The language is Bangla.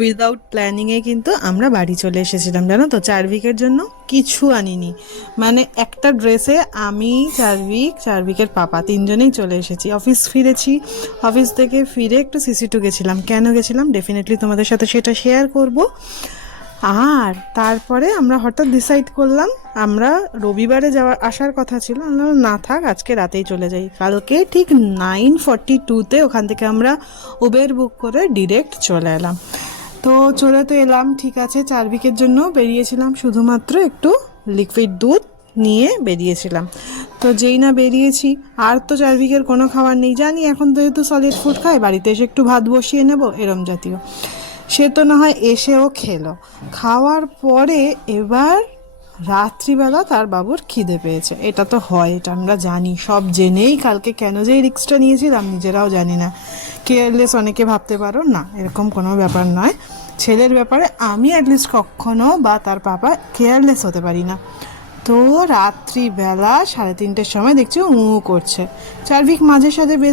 উইদাউট প্ল্যানিংয়ে কিন্তু আমরা বাড়ি চলে এসেছিলাম, জানো তো? চারভিকের জন্য কিছু আনিনি। মানে একটা ড্রেসে আমি, চারভিক, চারভিকের পাপা তিনজনেই চলে এসেছি। অফিস ফিরেছি। অফিস থেকে ফিরে একটু সিসি টু গেছিলাম। কেন গেছিলাম? ডেফিনেটলি তোমাদের সাথে সেটা শেয়ার করব। আর তারপরে আমরা হঠাৎ ডিসাইড করলাম, আমরা রবিবারে যাওয়ার আসার কথা ছিল। না থাক, আজকে রাতেই চলে যাই। কালকে ঠিক নাইন ফর্টি টুতে ওখান থেকে আমরা উবের বুক করে ডিরেক্ট চলে এলাম। তো চলে তো এলাম, ঠিক আছে চার চারভিকের জন্য বেরিয়েছিলাম। শুধুমাত্র একটু লিকুইড দুধ নিয়ে বেরিয়েছিলাম। তো যেই না বেরিয়েছি, আর তো চারভিকের কোনো খাবার নেই। জানি এখন যেহেতু সলিড ফুড খায়, বাড়িতে এসে একটু ভাত বসিয়ে নেব, এরম জাতীয়। সে তো না হয় এসেও খেলো। খাওয়ার পরে এবার রাত্রিবেলা তার বাবুর খিদে পেয়েছে। এটা তো হয়, এটা আমরা জানি। সব জেনেই কালকে কেন যে রিক্সটা নিয়েছিলাম, নিজেরাও জানি না। কেয়ারলেস অনেকে ভাবতে পারো, না, এরকম কোনো ব্যাপার নয়। ছেলের ব্যাপারে আমি অ্যাটলিস্ট কখনো বা তার পাপা কেয়ারলেস হতে পারি না। তো রাত্রিবেলা সাড়ে তিনটের সময় দেখছি উঁ করছে। চারভিক মাঝে সাথে বেশ